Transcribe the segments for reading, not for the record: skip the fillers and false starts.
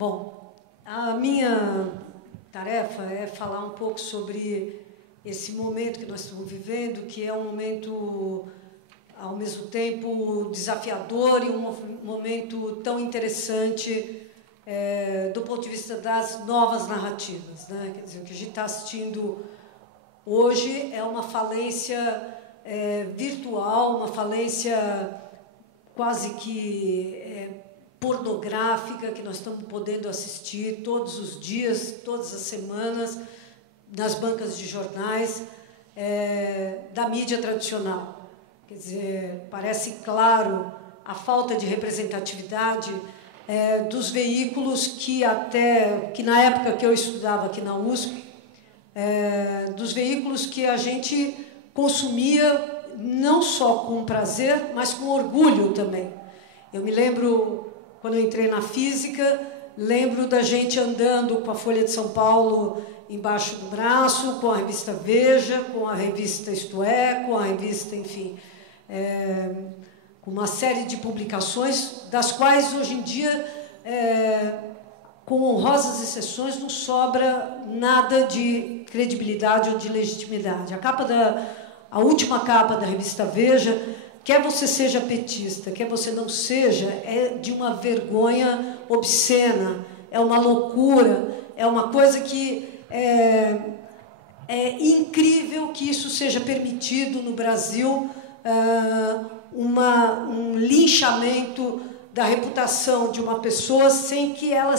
Bom, a minha tarefa é falar um pouco sobre esse momento que nós estamos vivendo, que é um momento, ao mesmo tempo, desafiador e um momento tão interessante do ponto de vista das novas narrativas, né? Quer dizer, o que a gente está assistindo hoje é uma falência virtual, uma falência quase que pornográfica que nós estamos podendo assistir todos os dias, todas as semanas, nas bancas de jornais, da mídia tradicional. Quer dizer, parece claro a falta de representatividade dos veículos que na época que eu estudava aqui na USP, dos veículos que a gente consumia não só com prazer, mas com orgulho também. Eu me lembro, quando eu entrei na física, lembro da gente andando com a Folha de São Paulo embaixo do braço, com a revista Veja, com a revista Isto É, com a revista, enfim, com uma série de publicações, das quais, hoje em dia, com honrosas exceções, não sobra nada de credibilidade ou de legitimidade. A última capa da revista Veja, quer você seja petista, quer você não seja, é de uma vergonha obscena, é uma loucura, é uma coisa que é incrível que isso seja permitido no Brasil, um linchamento da reputação de uma pessoa sem que ela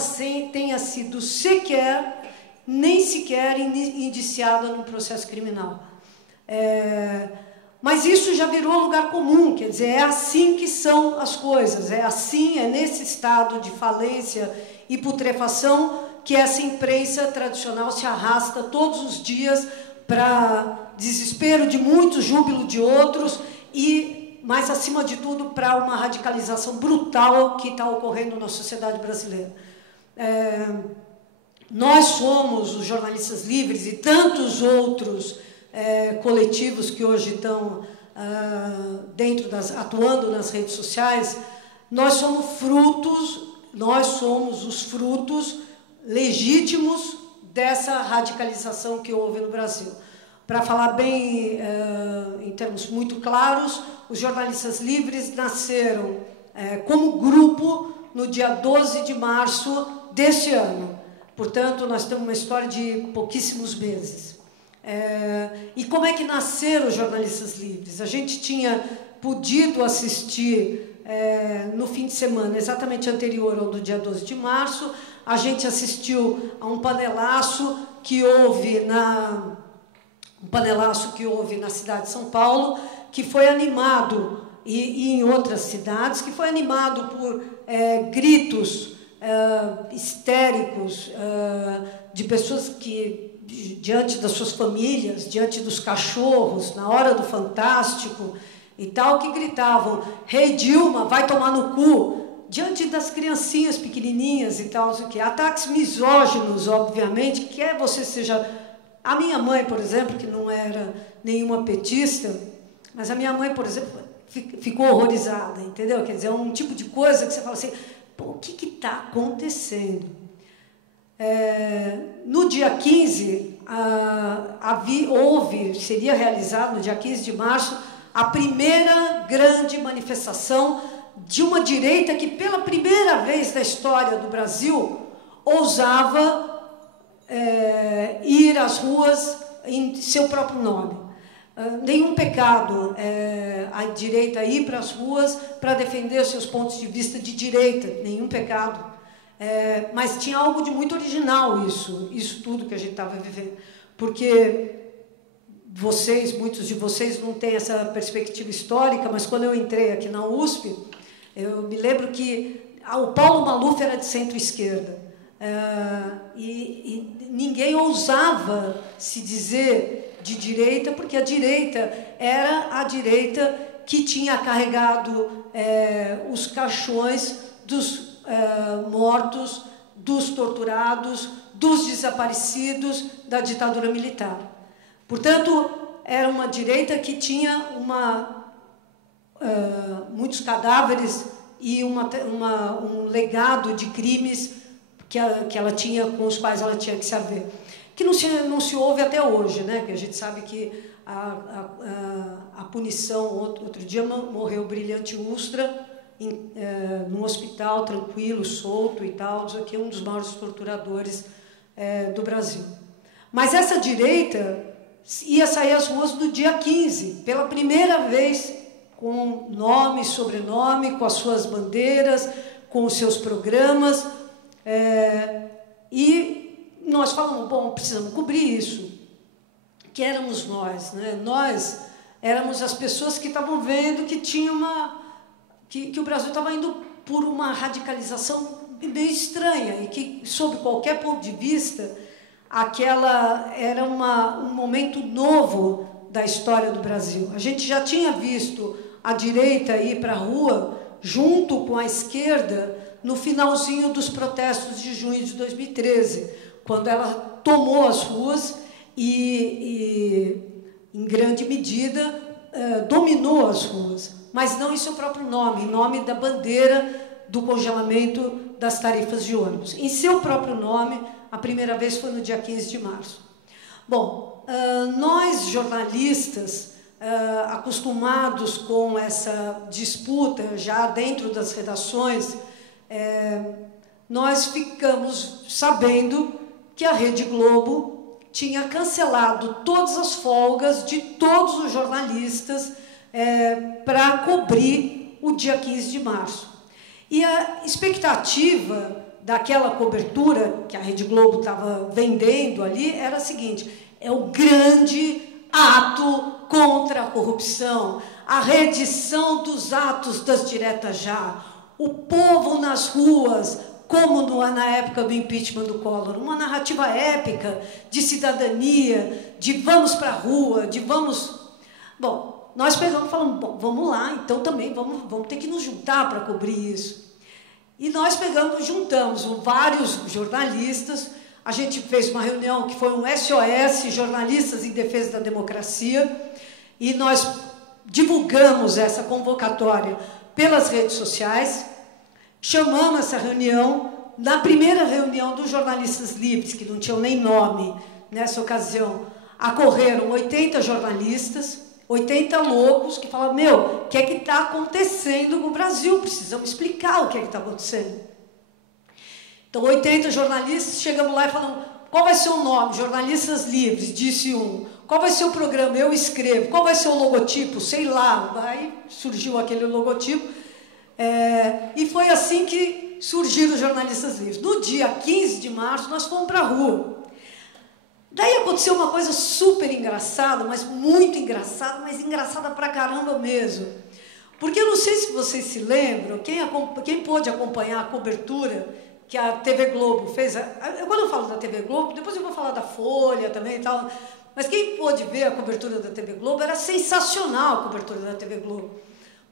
tenha sido nem sequer indiciada num processo criminal. Mas isso já virou lugar comum, quer dizer, é assim que são as coisas, é nesse estado de falência e putrefação que essa imprensa tradicional se arrasta todos os dias para desespero de muitos, júbilo de outros e, mais acima de tudo, para uma radicalização brutal que está ocorrendo na sociedade brasileira. Nós somos os jornalistas livres e tantos outros coletivos que hoje estão atuando nas redes sociais, nós somos os frutos legítimos dessa radicalização que houve no Brasil. Para falar bem, em termos muito claros, os jornalistas livres nasceram como grupo no dia 12 de março deste ano. Portanto, nós temos uma história de pouquíssimos meses. E como é que nasceram os jornalistas livres? A gente tinha podido assistir no fim de semana, exatamente anterior ao do dia 12 de março, a gente assistiu a um panelaço que houve na cidade de São Paulo, que foi animado, e em outras cidades, que foi animado por gritos histéricos de pessoas que, diante das suas famílias, diante dos cachorros, na hora do Fantástico e tal, que gritavam: "Rei Dilma, vai tomar no cu", diante das criancinhas pequenininhas e tal, o que ataques misóginos, obviamente, quer você seja... A minha mãe, por exemplo, que não era nenhuma petista, mas a minha mãe, por exemplo, ficou horrorizada, entendeu? Quer dizer, é um tipo de coisa que você fala assim, pô, o que está acontecendo? No dia 15, seria realizado, no dia 15 de março, a primeira grande manifestação de uma direita que, pela primeira vez na história do Brasil, ousava ir às ruas em seu próprio nome. Nenhum pecado a direita ir para as ruas para defender seus pontos de vista de direita, nenhum pecado. Mas tinha algo de muito original isso tudo que a gente estava vivendo, porque muitos de vocês não têm essa perspectiva histórica, mas quando eu entrei aqui na USP, eu me lembro que o Paulo Maluf era de centro-esquerda, e ninguém ousava se dizer de direita, porque a direita era a direita que tinha carregado os caixões dos mortos, dos torturados, dos desaparecidos da ditadura militar. Portanto, era uma direita que tinha muitos cadáveres e um legado de crimes que ela tinha, com os quais ela tinha que se haver. Que não se ouve até hoje, né? Que a gente sabe que a punição, outro dia morreu o Brilhante Ustra, num hospital tranquilo, solto e tal, que é um dos maiores torturadores do Brasil. Mas essa direita ia sair às ruas no dia 15, pela primeira vez, com nome, sobrenome, com as suas bandeiras, com os seus programas, e nós falamos, bom, precisamos cobrir isso. Que éramos nós, né? Nós éramos as pessoas que estavam vendo que tinha que o Brasil estava indo por uma radicalização bem estranha e que, sob qualquer ponto de vista, aquela era um momento novo da história do Brasil. A gente já tinha visto a direita ir para a rua junto com a esquerda no finalzinho dos protestos de junho de 2013, quando ela tomou as ruas e em grande medida, dominou as ruas, mas não em seu próprio nome, em nome da bandeira do congelamento das tarifas de ônibus. Em seu próprio nome, a primeira vez foi no dia 15 de março. Bom, nós, jornalistas, acostumados com essa disputa já dentro das redações, nós ficamos sabendo que a Rede Globo tinha cancelado todas as folgas de todos os jornalistas para cobrir o dia 15 de março. E a expectativa daquela cobertura que a Rede Globo estava vendendo ali era a seguinte: é o grande ato contra a corrupção, a reedição dos atos das diretas já, o povo nas ruas, como na época do impeachment do Collor, uma narrativa épica de cidadania, de vamos para a rua, de vamos... Bom, nós pegamos e falamos, bom, vamos lá, então também vamos ter que nos juntar para cobrir isso. E nós juntamos vários jornalistas, a gente fez uma reunião que foi um SOS, Jornalistas em Defesa da Democracia, e nós divulgamos essa convocatória pelas redes sociais. Chamamos essa reunião, na primeira reunião dos jornalistas livres, que não tinham nem nome nessa ocasião, acorreram 80 jornalistas, 80 loucos, que falaram, o que é que está acontecendo no Brasil? Precisamos explicar o que é que está acontecendo. Então, 80 jornalistas, chegamos lá e falamos, qual vai ser o nome? Jornalistas livres, disse um. Qual vai ser o programa? Eu escrevo. Qual vai ser o logotipo? Sei lá. Aí surgiu aquele logotipo. E foi assim que surgiram os jornalistas livres. No dia 15 de março, nós fomos para a rua. Daí aconteceu uma coisa super engraçada, mas muito engraçada, mas engraçada pra caramba mesmo. Porque eu não sei se vocês se lembram, quem pôde acompanhar a cobertura que a TV Globo fez. Quando eu falo da TV Globo, depois eu vou falar da Folha também e tal, mas quem pôde ver a cobertura da TV Globo, era sensacional a cobertura da TV Globo.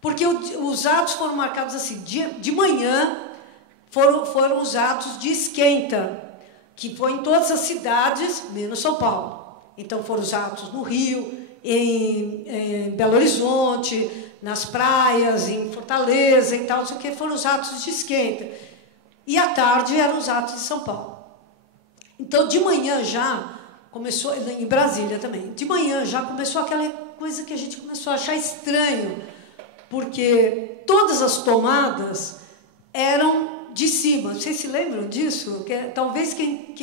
Porque os atos foram marcados assim, de manhã foram os atos de esquenta, que foi em todas as cidades, menos São Paulo. Então, foram os atos no Rio, em Belo Horizonte, nas praias, em Fortaleza e tal, não sei o que, foram os atos de esquenta. E à tarde eram os atos de São Paulo. Então, de manhã já começou, em Brasília também, de manhã já começou aquela coisa que a gente começou a achar estranho, porque todas as tomadas eram de cima. Vocês se lembram disso? Talvez quem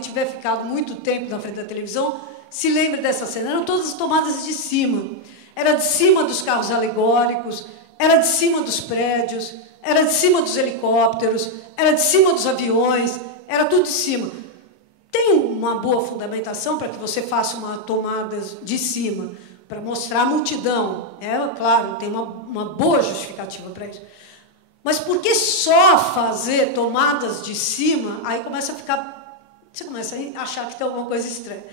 tiver ficado muito tempo na frente da televisão se lembre dessa cena. Eram todas as tomadas de cima. Era de cima dos carros alegóricos, era de cima dos prédios, era de cima dos helicópteros, era de cima dos aviões, era tudo de cima. Tem uma boa fundamentação para que você faça uma tomada de cima, para mostrar a multidão. Claro, tem uma boa justificativa para isso. Mas por que só fazer tomadas de cima? Aí você começa a achar que tem alguma coisa estranha.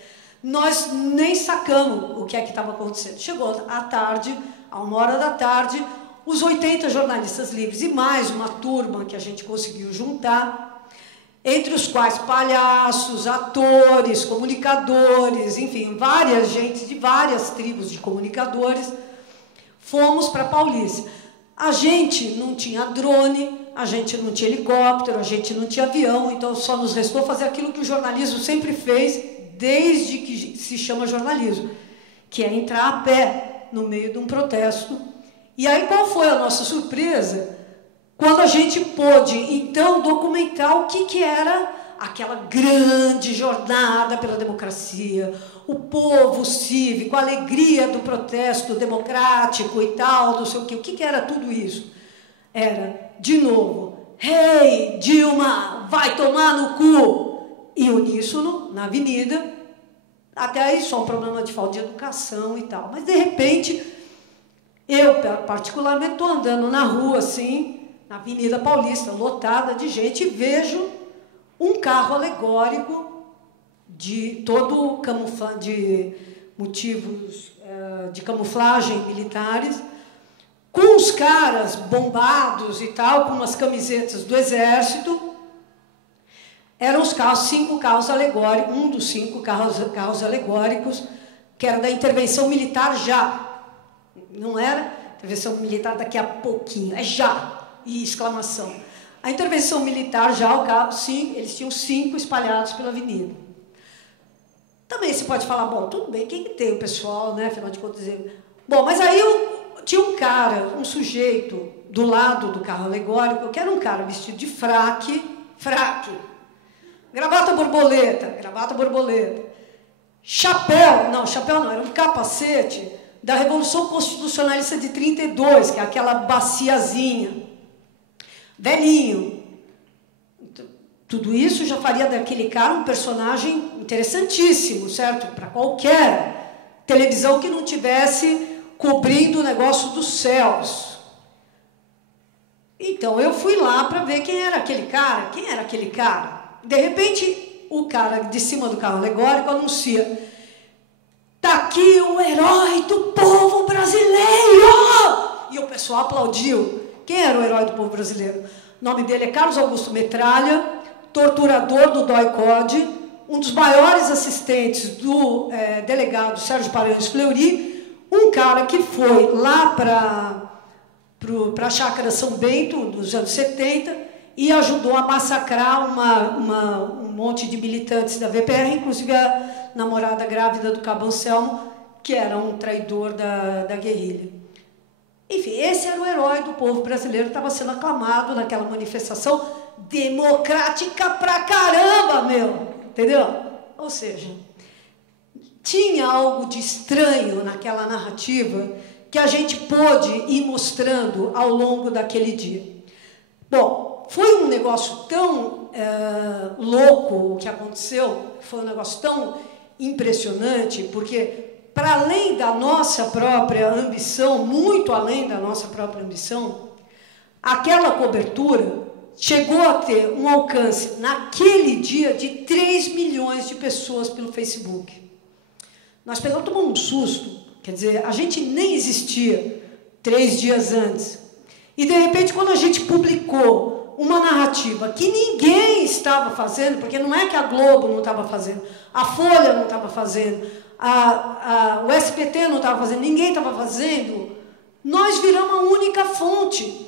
Nós nem sacamos o que é que estava acontecendo. Chegou à tarde, a 1h da tarde, os 80 jornalistas livres e mais uma turma que a gente conseguiu juntar, entre os quais palhaços, atores, comunicadores, enfim, várias gente de várias tribos de comunicadores, fomos para a Paulícia. A gente não tinha drone, a gente não tinha helicóptero, a gente não tinha avião, então só nos restou fazer aquilo que o jornalismo sempre fez, desde que se chama jornalismo, que é entrar a pé no meio de um protesto. E aí qual foi a nossa surpresa? Quando a gente pôde, então, documentar o que era aquela grande jornada pela democracia, o povo cívico, a alegria do protesto democrático e tal, não sei o que era tudo isso? Era, de novo, hey, Dilma, vai tomar no cu! E uníssono, na avenida, até aí só um problema de falta de educação e tal. Mas, de repente, eu, particularmente, estou andando na rua, assim, na Avenida Paulista, lotada de gente, e vejo um carro alegórico de todo de motivos de camuflagem militares, com os caras bombados e tal, com umas camisetas do Exército. Eram os carros, 5 carros alegóricos, um dos 5 carros alegóricos, que era da intervenção militar já. Não era intervenção militar daqui a pouquinho, é já, e exclamação. A intervenção militar já, o carro, sim, eles tinham 5 espalhados pela avenida. Também se pode falar, bom, tudo bem, quem que tem o pessoal, né, afinal de contas. Bom, mas aí tinha um cara, um sujeito, do lado do carro alegórico, que era um cara vestido de fraque, gravata borboleta, chapéu não, era um capacete da Revolução Constitucionalista de 32, que é aquela baciazinha, velhinho. Tudo isso já faria daquele cara um personagem interessantíssimo, certo? Para qualquer televisão que não tivesse cobrindo o negócio dos céus. Então, eu fui lá para ver quem era aquele cara. De repente, o cara de cima do carro alegórico anuncia: "Tá aqui o herói do povo brasileiro!" E o pessoal aplaudiu. Quem era o herói do povo brasileiro? O nome dele é Carlos Augusto Metralha, torturador do DOI-CODE, um dos maiores assistentes do delegado Sérgio Paranhos Fleury, um cara que foi lá para a Chácara São Bento, nos anos 70, e ajudou a massacrar um monte de militantes da VPR, inclusive a namorada grávida do Cabo Anselmo, que era um traidor da guerrilha. Enfim, esse era o herói do povo brasileiro, estava sendo aclamado naquela manifestação democrática pra caramba, meu, entendeu? Ou seja, tinha algo de estranho naquela narrativa que a gente pôde ir mostrando ao longo daquele dia. Bom, foi um negócio tão louco o que aconteceu, foi um negócio tão impressionante, porque, para além da nossa própria ambição, muito além da nossa própria ambição, aquela cobertura chegou a ter um alcance, naquele dia, de 3 milhões de pessoas pelo Facebook. Nós tomamos um susto, quer dizer, a gente nem existia 3 dias antes. E, de repente, quando a gente publicou uma narrativa que ninguém estava fazendo, porque não é que a Globo não estava fazendo, a Folha não estava fazendo, o SBT não estava fazendo, ninguém estava fazendo, nós viramos a única fonte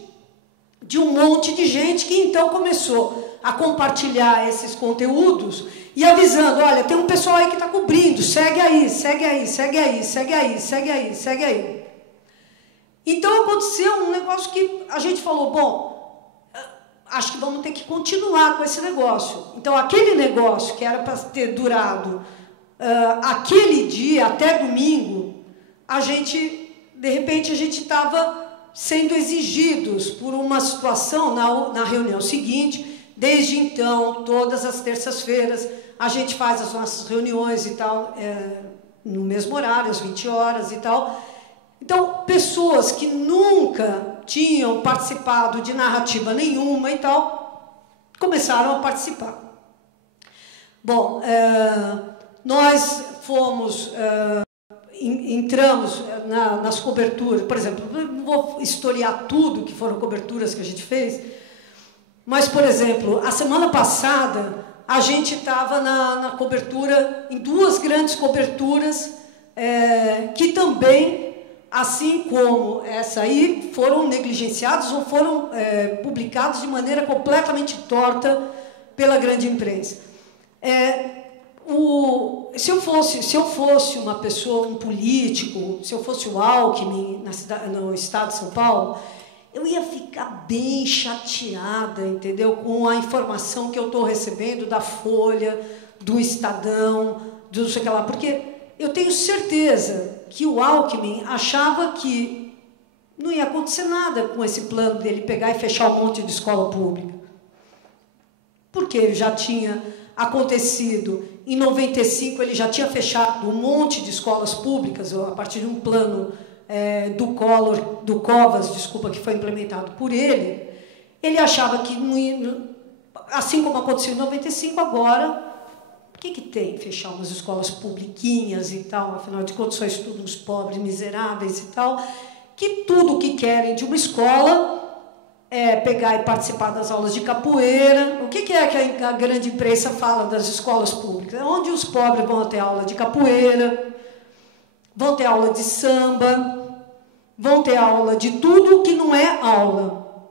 de um monte de gente que então começou a compartilhar esses conteúdos e avisando: olha, tem um pessoal aí que está cobrindo, segue aí, segue aí, segue aí, segue aí, segue aí, segue aí. Então aconteceu um negócio que a gente falou: bom, acho que vamos ter que continuar com esse negócio. Então aquele negócio que era para ter durado aquele dia até domingo, de repente a gente estava sendo exigidos por uma situação na reunião seguinte. Desde então, todas as terças-feiras, a gente faz as nossas reuniões e tal, no mesmo horário, às 20 horas e tal. Então, pessoas que nunca tinham participado de narrativa nenhuma e tal, começaram a participar. Bom, nós fomos... entramos nas coberturas, por exemplo, não vou historiar tudo que foram coberturas que a gente fez, mas, por exemplo, a semana passada a gente estava na cobertura, em 2 grandes coberturas, que também assim como essa aí, foram negligenciados ou foram publicados de maneira completamente torta pela grande imprensa. Se eu fosse uma pessoa, um político, se eu fosse o Alckmin no estado de São Paulo, eu ia ficar bem chateada, entendeu? Com a informação que eu estou recebendo da Folha, do Estadão, do não sei o que lá, porque eu tenho certeza que o Alckmin achava que não ia acontecer nada com esse plano dele pegar e fechar um monte de escola pública. Porque já tinha acontecido, em 95 ele já tinha fechado um monte de escolas públicas, a partir de um plano do Covas, desculpa, que foi implementado por ele. Ele achava que, assim como aconteceu em 95, agora, o que tem fechar umas escolas publiquinhas e tal, afinal de contas só estudam os pobres, miseráveis e tal, que tudo o que querem de uma escola é pegar e participar das aulas de capoeira. O que é que a grande imprensa fala das escolas públicas? Onde os pobres vão ter aula de capoeira, vão ter aula de samba, vão ter aula de tudo que não é aula,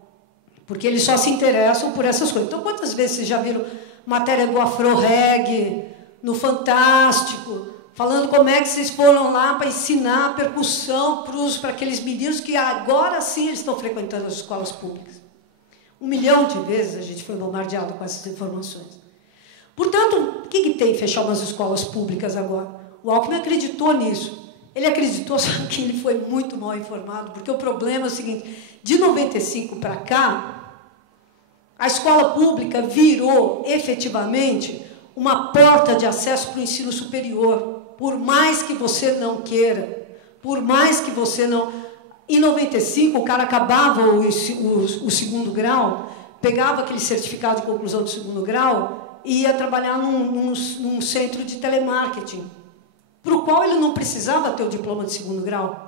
porque eles só se interessam por essas coisas. Então, quantas vezes vocês já viram matéria do Afro-Reg, no Fantástico, falando como é que vocês foram lá para ensinar percussão para aqueles meninos que agora sim eles estão frequentando as escolas públicas. 1 milhão de vezes a gente foi bombardeado com essas informações. Portanto, o que tem fechar umas escolas públicas agora? O Alckmin acreditou nisso. Ele acreditou, só que ele foi muito mal informado, porque o problema é o seguinte, de 95 para cá, a escola pública virou, efetivamente, uma porta de acesso para o ensino superior, por mais que você não queira, por mais que você não... Em 95, o cara acabava o segundo grau, pegava aquele certificado de conclusão do segundo grau e ia trabalhar num centro de telemarketing, para o qual ele não precisava ter o diploma de segundo grau.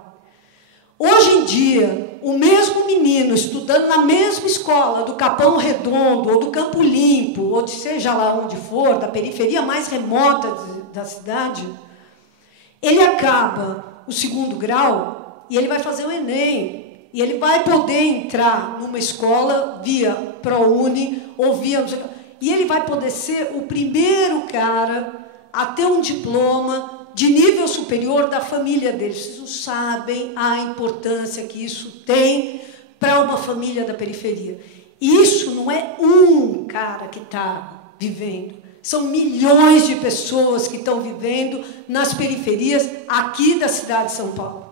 Hoje em dia, o mesmo menino estudando na mesma escola do Capão Redondo, ou do Campo Limpo, ou de seja lá onde for, da periferia mais remota da cidade, ele acaba o segundo grau e ele vai fazer o Enem. E ele vai poder entrar numa escola via ProUni ou via... E ele vai poder ser o primeiro cara a ter um diploma de nível superior da família dele. Vocês não sabem a importância que isso tem para uma família da periferia. E isso não é um cara que está vivendo. São milhões de pessoas que estão vivendo nas periferias aqui da cidade de São Paulo.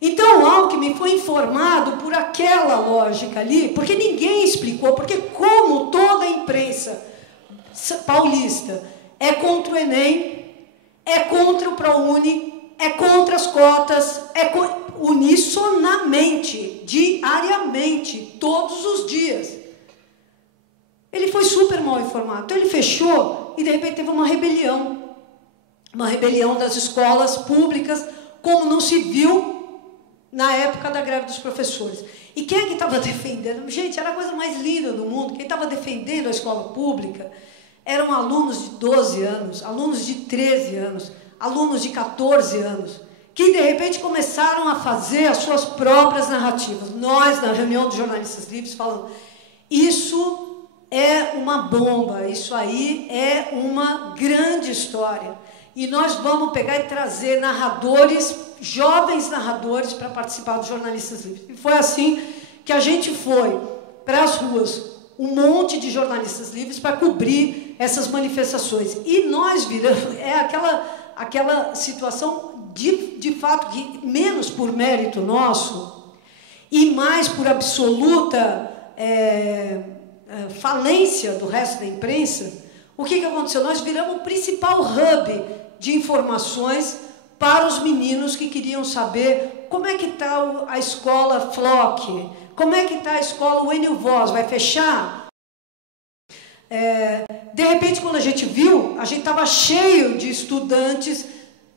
Então, o Alckmin foi informado por aquela lógica ali, porque ninguém explicou, porque como toda a imprensa paulista é contra o Enem, é contra o ProUni, é contra as cotas, unissonamente, diariamente, todos os dias. Ele foi super mal informado. Então, ele fechou e, de repente, teve uma rebelião das escolas públicas, como não se viu na época da greve dos professores. E quem é que estava defendendo? Gente, era a coisa mais linda do mundo. Quem estava defendendo a escola pública eram alunos de 12 anos, alunos de 13 anos, alunos de 14 anos, que, de repente, começaram a fazer as suas próprias narrativas. Nós, na reunião dos jornalistas livres, falamos, isso é uma bomba, isso aí é uma grande história. E nós vamos pegar e trazer narradores, jovens narradores, para participar dos jornalistas livres. E foi assim que a gente foi para as ruas, um monte de jornalistas livres para cobrir essas manifestações. E nós viramos, aquela situação de fato, que menos por mérito nosso e mais por absoluta falência do resto da imprensa, o que aconteceu? Nós viramos o principal hub de informações para os meninos que queriam saber como é que está a escola Flock, como é que está a escola Wênio Voz, vai fechar? De repente, quando a gente viu, a gente estava cheio de estudantes,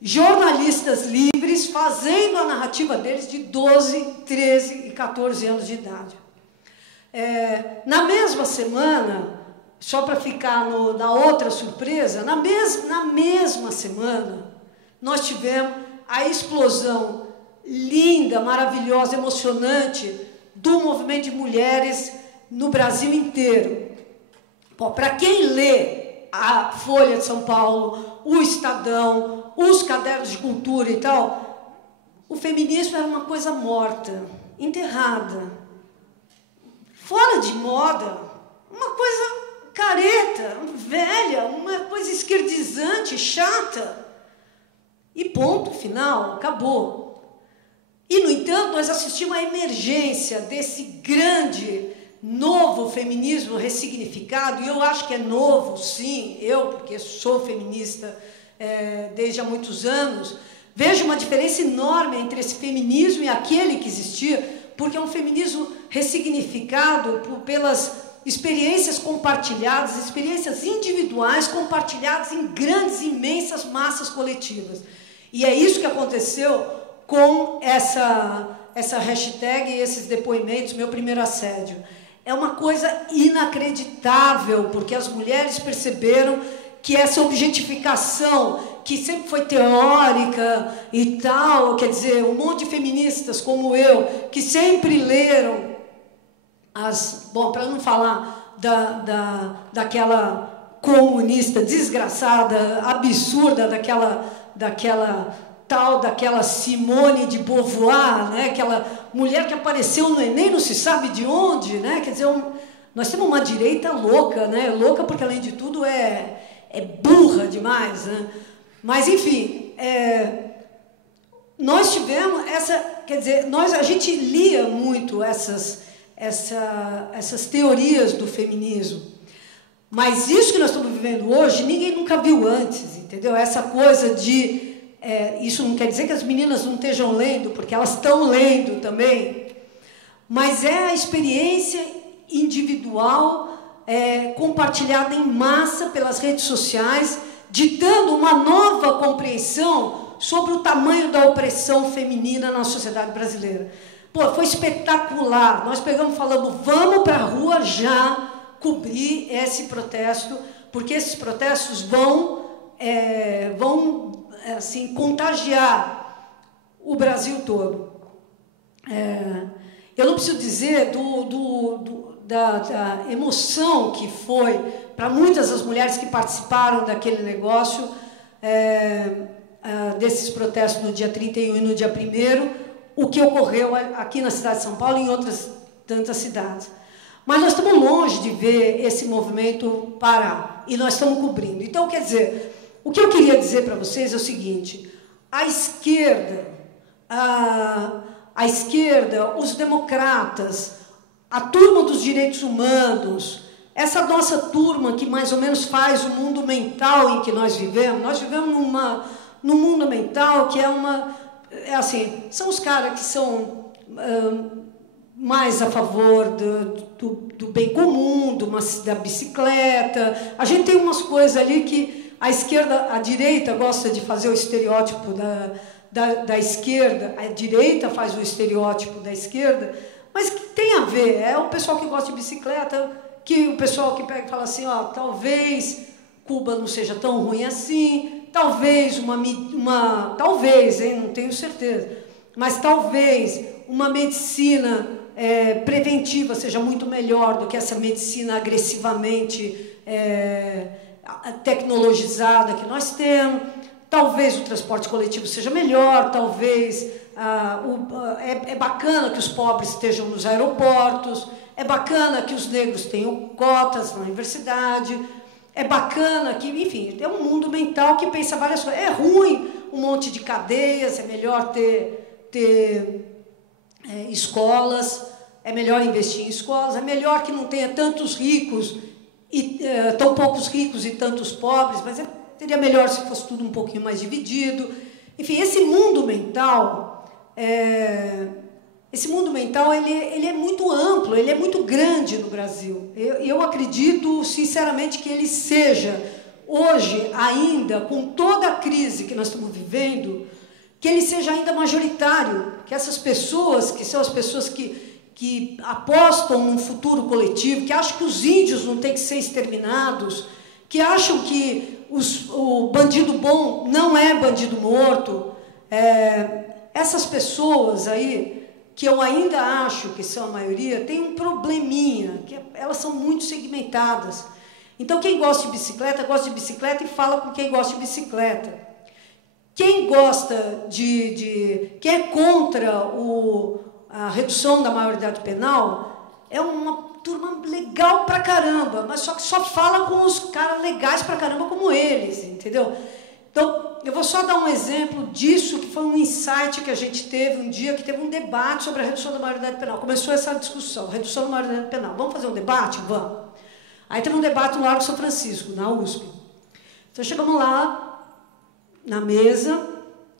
jornalistas livres, fazendo a narrativa deles de 12, 13 e 14 anos de idade. Na mesma semana, só para ficar na outra surpresa, na mesma semana, nós tivemos a explosão linda, maravilhosa, emocionante do movimento de mulheres no Brasil inteiro. Para quem lê a Folha de São Paulo, o Estadão, os cadernos de cultura e tal, o feminismo era uma coisa morta, enterrada, fora de moda, uma coisa careta, velha, uma coisa esquerdizante, chata. E ponto final, acabou. E, no entanto, nós assistimos à emergência desse grande, novo feminismo ressignificado, e eu acho que é novo, sim, porque sou feminista desde há muitos anos, vejo uma diferença enorme entre esse feminismo e aquele que existia, porque é um feminismo ressignificado pelas experiências compartilhadas, experiências individuais compartilhadas em grandes, imensas massas coletivas. E é isso que aconteceu com essa hashtag e esses depoimentos, meu primeiro assédio. É uma coisa inacreditável, porque as mulheres perceberam que essa objetificação, que sempre foi teórica e tal, quer dizer, um monte de feministas como eu, que sempre leram bom, para não falar daquela comunista desgraçada, absurda, daquela Simone de Beauvoir, né? Aquela mulher que apareceu no Enem, não se sabe de onde, né? Quer dizer, nós temos uma direita louca, né? Louca porque, além de tudo, é burra demais, né? Mas, enfim, nós tivemos quer dizer, a gente lia muito essas teorias do feminismo, mas isso que nós estamos vivendo hoje, ninguém nunca viu antes, entendeu? Essa coisa de... isso não quer dizer que as meninas não estejam lendo, porque elas estão lendo também, mas é a experiência individual compartilhada em massa pelas redes sociais, ditando uma nova compreensão sobre o tamanho da opressão feminina na sociedade brasileira. Pô, foi espetacular. Nós falamos, vamos para a rua já cobrir esse protesto, porque esses protestos vão assim, contagiar o Brasil todo. Eu não preciso dizer da emoção que foi para muitas das mulheres que participaram daquele negócio, desses protestos no dia 31 e no dia 1º, o que ocorreu aqui na cidade de São Paulo e em outras tantas cidades. Mas nós estamos longe de ver esse movimento parar, e nós estamos cobrindo. Então, quer dizer, o que eu queria dizer para vocês é o seguinte: a esquerda, os democratas, a turma dos direitos humanos, essa nossa turma que mais ou menos faz o mundo mental em que nós vivemos num mundo mental que assim, são os caras que são mais a favor do bem comum, da bicicleta. A gente tem umas coisas ali que a direita gosta de fazer o estereótipo da esquerda, a direita faz o estereótipo da esquerda, mas que tem a ver, é o pessoal que gosta de bicicleta, que o pessoal que pega e fala assim, talvez Cuba não seja tão ruim assim, talvez talvez, não tenho certeza, mas talvez uma medicina preventiva seja muito melhor do que essa medicina agressivamente tecnologizada que nós temos, talvez o transporte coletivo seja melhor, talvez é bacana que os pobres estejam nos aeroportos, é bacana que os negros tenham cotas na universidade, é bacana que, enfim, é um mundo mental que pensa várias coisas. É ruim um monte de cadeias, é melhor ter escolas, é melhor investir em escolas, é melhor que não tenha tantos ricos, tão poucos ricos e tantos pobres, mas seria melhor se fosse tudo um pouquinho mais dividido. Enfim, esse mundo mental, ele é muito amplo, ele é muito grande no Brasil. Eu acredito, sinceramente, que ele seja, hoje, ainda, com toda a crise que nós estamos vivendo, que ele seja ainda majoritário, que essas pessoas, que são as pessoas que apostam num futuro coletivo, que acham que os índios não têm que ser exterminados, que acham que o bandido bom não é bandido morto, essas pessoas aí, que eu ainda acho que são a maioria, tem um probleminha, que elas são muito segmentadas. Então, quem gosta de bicicleta e fala com quem gosta de bicicleta. Quem gosta quem é contra a redução da maioridade penal é uma turma legal pra caramba, mas só que só fala com os caras legais pra caramba como eles, entendeu? Então, eu vou só dar um exemplo disso, que foi um insight que a gente teve um dia, que teve um debate sobre a redução da maioridade penal. Começou essa discussão, redução da maioridade penal. Vamos fazer um debate? Vamos. Aí teve um debate no Largo São Francisco, na USP. Então, chegamos lá, na mesa.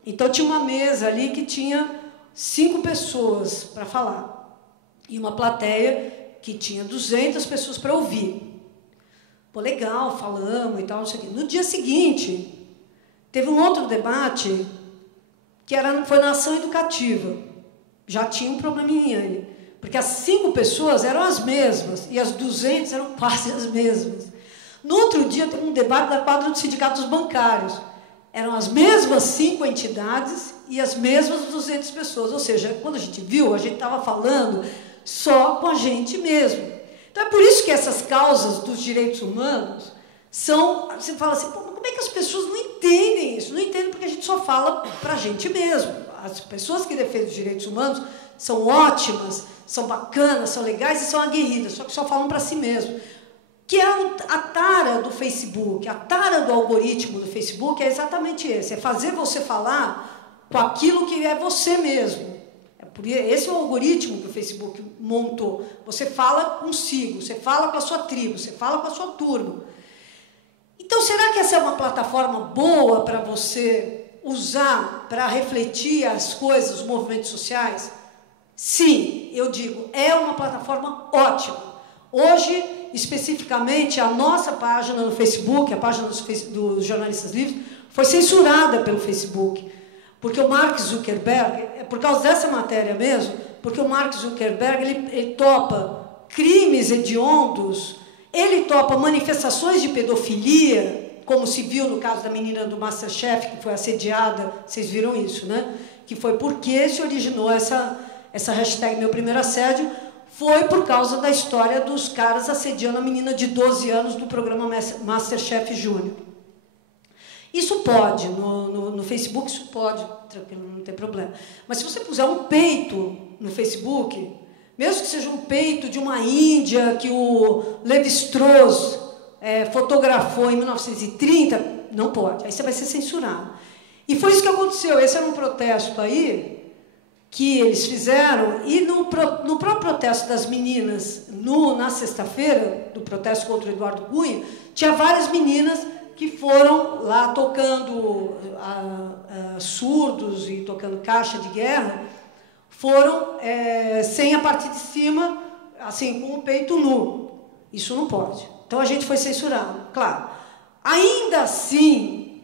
Então, tinha uma mesa ali que tinha 5 pessoas para falar. E uma plateia que tinha 200 pessoas para ouvir. Pô, legal, falamos e tal, não sei o quê. No dia seguinte, teve um outro debate que foi na ação educativa. Já tinha um probleminha aí. Porque as 5 pessoas eram as mesmas e as 200 eram quase as mesmas. No outro dia, teve um debate da quadra dos sindicatos bancários. Eram as mesmas 5 entidades e as mesmas 200 pessoas. Ou seja, quando a gente viu, a gente estava falando só com a gente mesmo. Então, é por isso que essas causas dos direitos humanos são... Você fala assim, pô, como é que as pessoas não entendem isso? Não entendem porque a gente só fala para a gente mesmo. As pessoas que defendem os direitos humanos são ótimas, são bacanas, são legais e são aguerridas, só que só falam para si mesmo. Que é a tara do Facebook, a tara do algoritmo do Facebook é exatamente esse, é fazer você falar com aquilo que é você mesmo. Esse é o algoritmo que o Facebook montou. Você fala consigo, você fala com a sua tribo, você fala com a sua turma. Então, será que essa é uma plataforma boa para você usar para refletir as coisas, os movimentos sociais? Sim, eu digo, é uma plataforma ótima. Hoje, especificamente, a nossa página no Facebook, a página dos jornalistas livres, foi censurada pelo Facebook. Porque o Mark Zuckerberg, é por causa dessa matéria mesmo, porque o Mark Zuckerberg ele topa crimes hediondos, ele topa manifestações de pedofilia, como se viu no caso da menina do MasterChef, que foi assediada, vocês viram isso, né? Que foi porque se originou essa hashtag Meu Primeiro Assédio, foi por causa da história dos caras assediando a menina de 12 anos do programa MasterChef Júnior. Isso pode, no Facebook isso pode, tranquilo, não tem problema. Mas se você puser um peito no Facebook, mesmo que seja um peito de uma índia que o Levi-Strauss fotografou em 1930, não pode, aí você vai ser censurado. E foi isso que aconteceu, esse era um protesto aí, que eles fizeram, e no próprio protesto das meninas, na sexta-feira, do protesto contra o Eduardo Cunha, tinha várias meninas que foram lá tocando surdos e tocando caixa de guerra, foram sem a parte de cima, assim, com o peito nu. Isso não pode. Então, a gente foi censurado, claro. Ainda assim,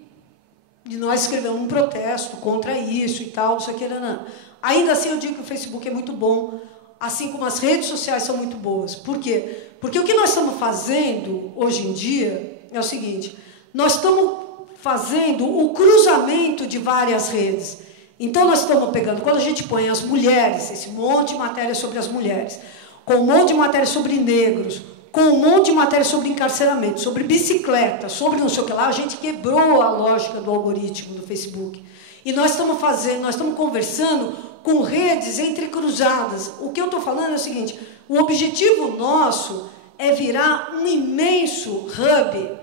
nós escrevemos um protesto contra isso e tal, não sei o que, não. Ainda assim, eu digo que o Facebook é muito bom, assim como as redes sociais são muito boas. Por quê? Porque o que nós estamos fazendo hoje em dia é o seguinte: nós estamos fazendo o cruzamento de várias redes. Então, nós estamos pegando, quando a gente põe as mulheres, esse monte de matéria sobre as mulheres, com um monte de matéria sobre negros, com um monte de matéria sobre encarceramento, sobre bicicleta, sobre não sei o que lá, a gente quebrou a lógica do algoritmo do Facebook. E nós estamos conversando com redes entrecruzadas. O que eu estou falando é o seguinte: o objetivo nosso é virar um imenso hub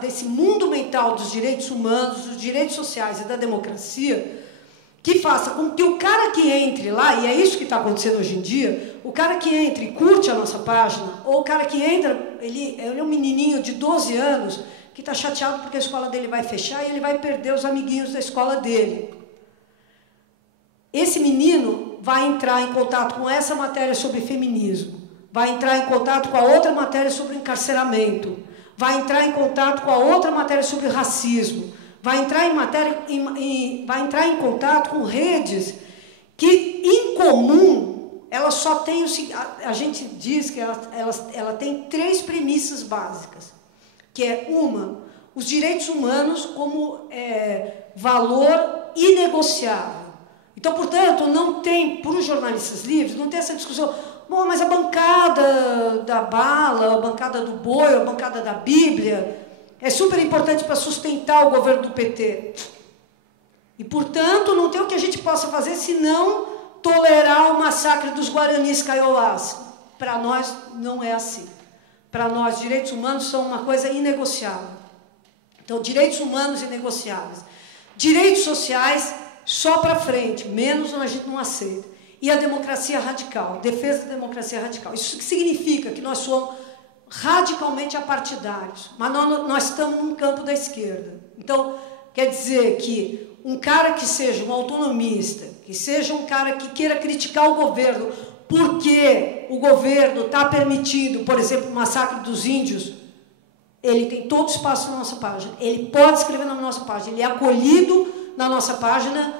desse mundo mental dos direitos humanos, dos direitos sociais e da democracia, que faça com que o cara que entre lá, e é isso que está acontecendo hoje em dia, o cara que entra e curte a nossa página, ou o cara que entra, ele é um menininho de 12 anos, que está chateado porque a escola dele vai fechar e ele vai perder os amiguinhos da escola dele. Esse menino vai entrar em contato com essa matéria sobre feminismo, vai entrar em contato com a outra matéria sobre encarceramento, vai entrar em contato com a outra matéria sobre racismo, vai entrar em contato com redes que, em comum, elas só têm a gente diz que ela tem 3 premissas básicas, que é os direitos humanos como valor inegociável. Então, portanto, não tem, para os jornalistas livres, não tem essa discussão, bom, mas a bancada da bala, a bancada do boi, a bancada da Bíblia, é super importante para sustentar o governo do PT. E, portanto, não tem o que a gente possa fazer senão tolerar o massacre dos Guaranis Kaiowás. Para nós, não é assim. Para nós, direitos humanos são uma coisa inegociável. Então, direitos humanos inegociáveis. Direitos sociais, só para frente, menos a gente não aceita. E a democracia radical, defesa da democracia radical. Isso significa que nós somos radicalmente apartidários, mas nós estamos num campo da esquerda. Então, quer dizer que um cara que seja um autonomista, que seja um cara que queira criticar o governo, porque o governo está permitindo, por exemplo, o massacre dos índios, ele tem todo o espaço na nossa página, ele pode escrever na nossa página, ele é acolhido na nossa página,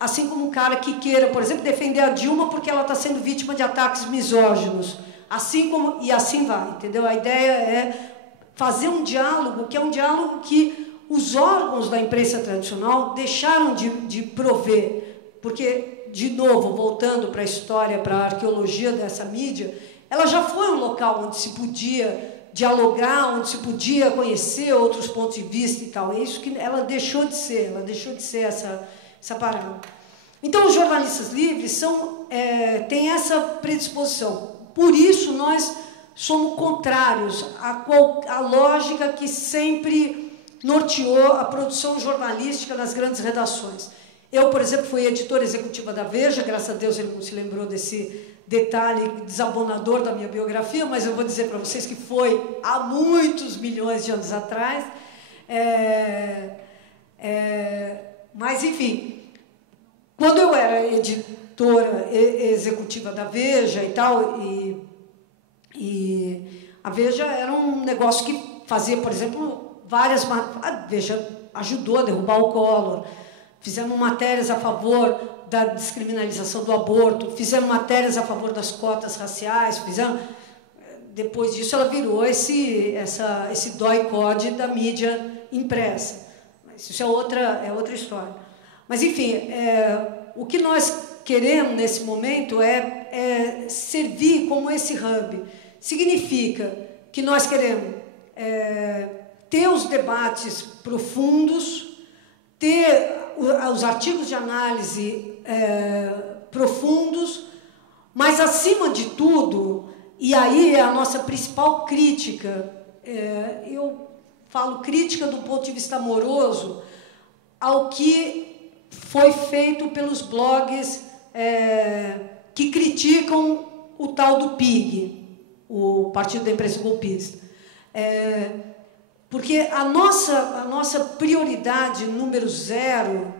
assim como um cara que queira, por exemplo, defender a Dilma porque ela está sendo vítima de ataques misóginos, assim como, e assim vai, entendeu? A ideia é fazer um diálogo, que é um diálogo que os órgãos da imprensa tradicional deixaram de prover, porque, de novo, voltando para a história, para a arqueologia dessa mídia, ela já foi um local onde se podia dialogar, onde se podia conhecer outros pontos de vista e tal. É isso que ela deixou de ser essa parada. Então, os jornalistas livres têm essa predisposição. Por isso, nós somos contrários à lógica que sempre norteou a produção jornalística nas grandes redações. Eu, por exemplo, fui editora executiva da Veja, graças a Deus ele não se lembrou desse detalhe desabonador da minha biografia, mas eu vou dizer para vocês que foi há muitos milhões de anos atrás. Mas, enfim, quando eu era editora executiva da Veja e tal, e a Veja era um negócio que fazia, por exemplo, a Veja ajudou a derrubar o Collor, fizemos matérias a favor da descriminalização do aborto, fizemos matérias a favor das cotas raciais, depois disso ela virou esse dói-code da mídia impressa. Mas isso é outra história. Mas, enfim, o que nós queremos nesse momento é servir como esse hub. Significa que nós queremos ter os debates profundos, ter os artigos de análise profundos, mas, acima de tudo, e aí é a nossa principal crítica, eu falo crítica do ponto de vista amoroso, ao que foi feito pelos blogs que criticam o tal do PIG, o Partido da Imprensa Golpista. Porque a nossa prioridade número 0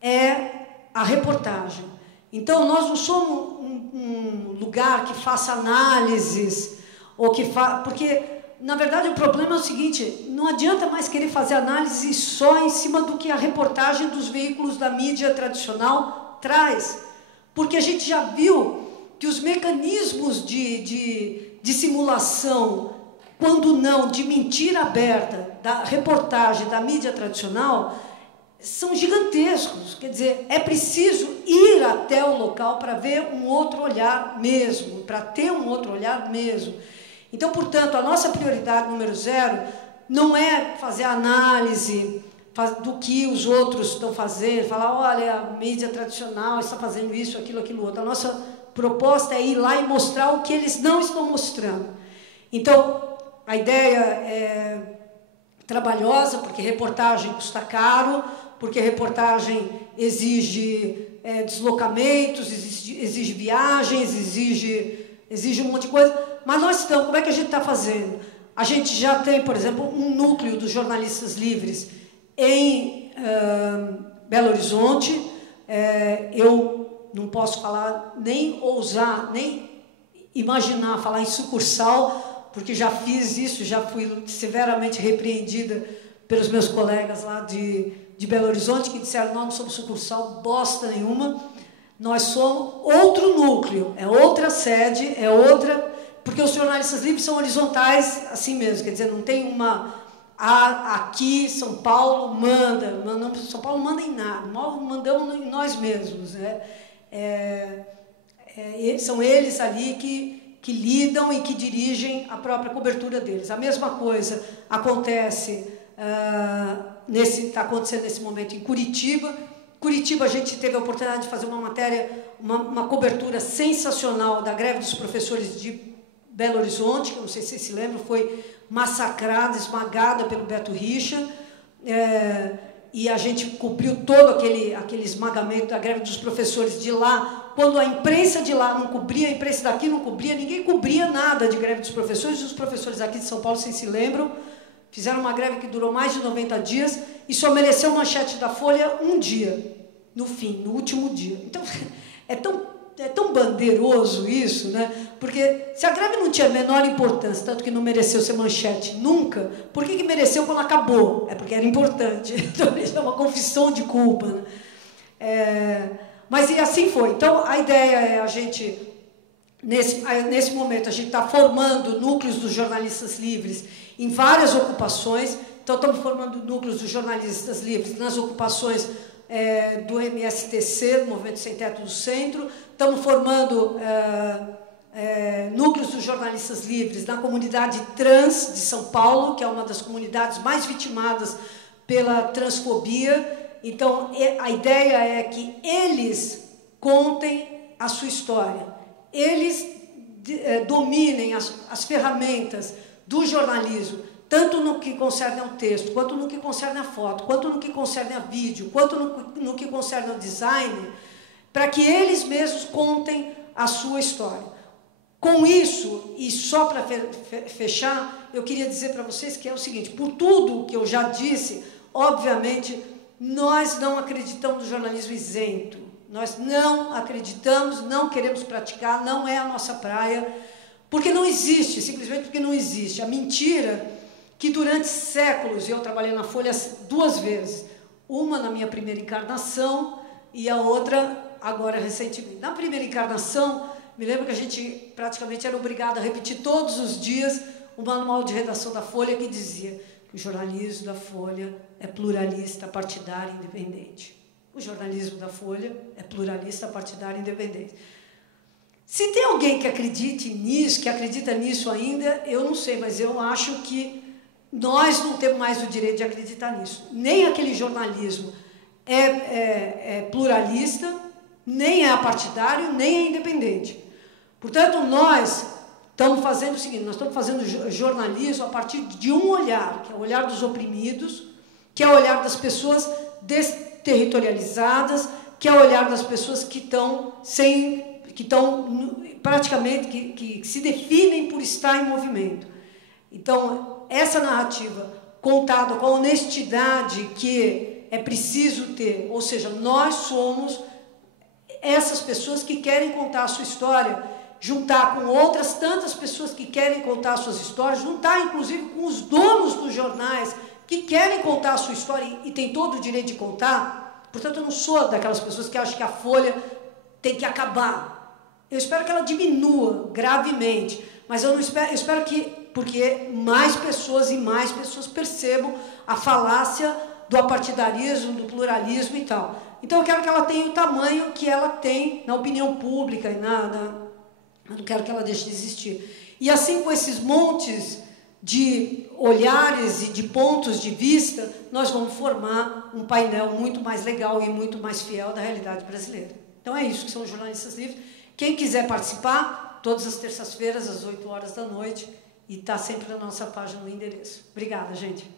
é a reportagem. Então, nós não somos um lugar que faça análises, porque, na verdade, o problema é o seguinte, não adianta mais querer fazer análise só em cima do que a reportagem dos veículos da mídia tradicional traz, porque a gente já viu que os mecanismos de simulação, quando não, de mentira aberta, da reportagem da mídia tradicional, são gigantescos. Quer dizer, é preciso ir até o local para ver um outro olhar mesmo, para ter um outro olhar mesmo. Então, portanto, a nossa prioridade número 0 não é fazer análise do que os outros estão fazendo, falar, olha, a mídia tradicional está fazendo isso, aquilo outro. A nossa proposta é ir lá e mostrar o que eles não estão mostrando. Então, a ideia é trabalhosa, porque reportagem custa caro, porque reportagem exige deslocamentos, exige viagens, exige um monte de coisa. Mas nós estamos, como é que a gente está fazendo? A gente já tem, por exemplo, um núcleo dos jornalistas livres em Belo Horizonte. Eu não posso falar, nem ousar, nem imaginar falar em sucursal, porque já fiz isso, já fui severamente repreendida pelos meus colegas lá de Belo Horizonte, que disseram, não somos sucursal, bosta nenhuma, nós somos outro núcleo, é outra sede, é outra, porque os jornalistas livres são horizontais assim mesmo, quer dizer, não tem aqui São Paulo São Paulo manda em nada, mandamos em nós mesmos, né? São eles ali que lidam e que dirigem a própria cobertura deles. A mesma coisa acontece, está acontecendo nesse momento em Curitiba. Curitiba, a gente teve a oportunidade de fazer uma matéria, uma cobertura sensacional da greve dos professores de Belo Horizonte, que eu não sei se vocês se lembram, foi massacrada, esmagada pelo Beto Richa, e a gente cobriu todo aquele esmagamento da greve dos professores de lá. Quando a imprensa de lá não cobria, a imprensa daqui não cobria, ninguém cobria nada de greve dos professores. Os professores aqui de São Paulo, vocês se lembram, fizeram uma greve que durou mais de 90 dias e só mereceu manchete da Folha um dia, no fim, no último dia. Então, é tão bandeiroso isso, né? Porque se a greve não tinha a menor importância, tanto que não mereceu ser manchete nunca, por que mereceu quando acabou? É porque era importante. Então, isso é uma confissão de culpa, né? Mas e assim foi. Então, a ideia é a gente, nesse momento, a gente está formando núcleos dos jornalistas livres em várias ocupações. Então, estamos formando núcleos dos jornalistas livres nas ocupações do MSTC, do Movimento Sem Teto do Centro. Estamos formando núcleos dos jornalistas livres na comunidade trans de São Paulo, que é uma das comunidades mais vitimadas pela transfobia. Então, a ideia é que eles contem a sua história, eles dominem as ferramentas do jornalismo, tanto no que concerne ao texto, quanto no que concerne à foto, quanto no que concerne a vídeo, quanto no que concerne ao design, para que eles mesmos contem a sua história. Com isso, e só para fechar, eu queria dizer para vocês que é o seguinte: por tudo que eu já disse, obviamente, nós não acreditamos no jornalismo isento, nós não acreditamos, não queremos praticar, não é a nossa praia, porque não existe, simplesmente porque não existe. A mentira que durante séculos, eu trabalhei na Folha 2 vezes, uma na minha primeira encarnação e a outra agora recentemente. Na primeira encarnação, me lembro que a gente praticamente era obrigado a repetir todos os dias o manual de redação da Folha, que dizia que o jornalismo da Folha é pluralista, partidário e independente. O jornalismo da Folha é pluralista, partidário e independente. Se tem alguém que acredite nisso, que acredita nisso ainda, eu não sei, mas eu acho que nós não temos mais o direito de acreditar nisso. Nem aquele jornalismo é pluralista, nem é partidário, nem é independente. Portanto, nós estamos fazendo o seguinte: nós estamos fazendo jornalismo a partir de um olhar, que é o olhar dos oprimidos, que é o olhar das pessoas desterritorializadas, que é o olhar das pessoas que estão praticamente, que se definem por estar em movimento. Então, essa narrativa contada com a honestidade que é preciso ter, ou seja, nós somos essas pessoas que querem contar a sua história, juntar com outras tantas pessoas que querem contar suas histórias, juntar inclusive com os donos dos jornais que querem contar a sua história e tem todo o direito de contar. Portanto, eu não sou daquelas pessoas que acham que a Folha tem que acabar. Eu espero que ela diminua gravemente, mas eu espero que, porque mais pessoas percebam a falácia do apartidarismo, do pluralismo e tal. Então, eu quero que ela tenha o tamanho que ela tem na opinião pública, eu não quero que ela deixe de existir. E assim, com esses montes de olhares e de pontos de vista, nós vamos formar um painel muito mais legal e muito mais fiel da realidade brasileira. Então, é isso que são os jornalistas livres. Quem quiser participar, todas as terças-feiras, às 8 horas da noite, e está sempre na nossa página no endereço. Obrigada, gente.